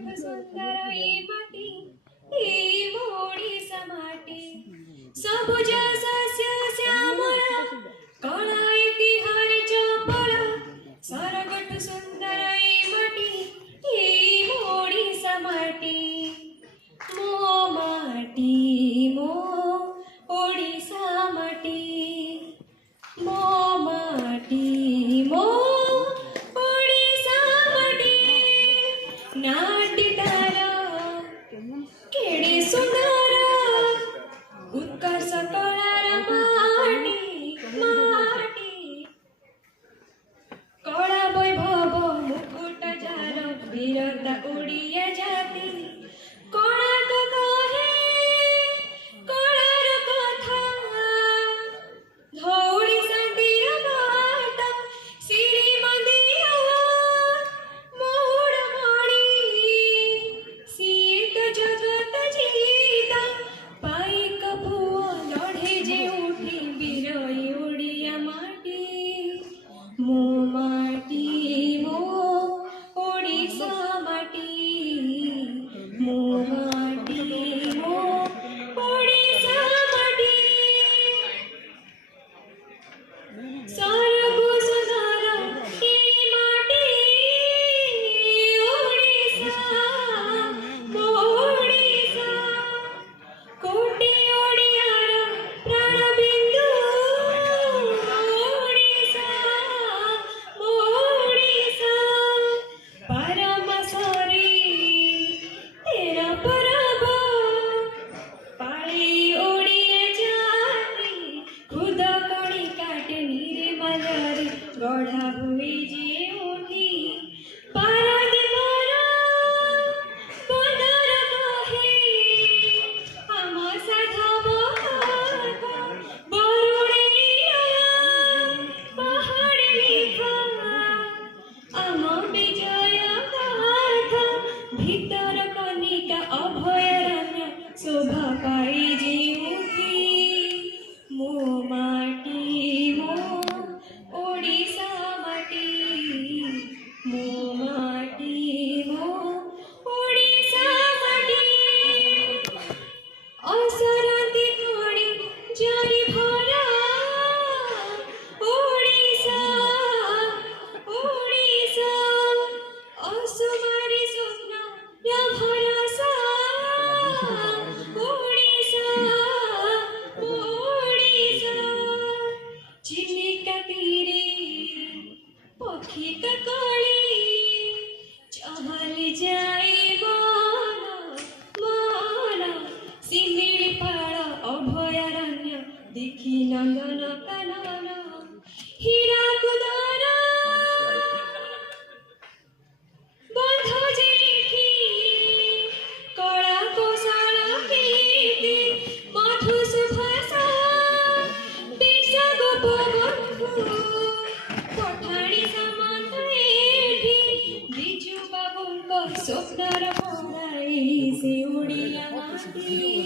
सुंदर ई माटी ई ओडिसा माटी सबुज सस्य श्यामल कला इतिहार चपल सरगठ सुंदर ई माटी ई ओडिसा माटी मो ओडिसा माटी मो माटी मो ओडिसा माटी नाट्य तारा केडे सुंदर उत्कर्ष कलार माटी माटी कला वैभव मुकुट जार वीरता ओडिया जाति कोणाक कहे कलार कथा धौड़ी शांतिर बाट श्री मंदिर मोड़ मणि शीत जगत जीता पाइक पुओ लढ़े जे उठी बीरई ओडिया माटी मो ओडिसा माटी मो ओडिसा माटी सरगु सुंदर ई माटी ओडिसा ओडिसा कोटि ओडियार प्राणबिंदु ओडिसा ओडिसा परम सरी तेरा परब पाळी ओडिया जाती खुद कणी काटे निर्मलरी गढ़ा हुई जे उठी पारदीपर पदर कहे हम साधव बरुणेया पहाड़ लिखा आम विजय गाथा भीतर कनिका अभयारण्य शोभा पाई जे उठी मो माटी मो ओडिसा माटी मो माटी मो ओडिसा माटी असरती कोणी जरी भरा ओडिसा ओडिसा असुमारी स्वप्न या भरोसा ओडिसा ओडिसा चिलिका तीरे पक्षी ककली चहल जाई मन शिमिळीपाळ अभयारण्य देखी नंदन कानन हୀराकुदर बंध जे लिखी कला कौशल कीर्ति मधु सुभाषा बिरसा गोपबंधु पठाणी सामंत एठी बिजू बाबूंक स्वप्नर भंगाई से ओडिया माटी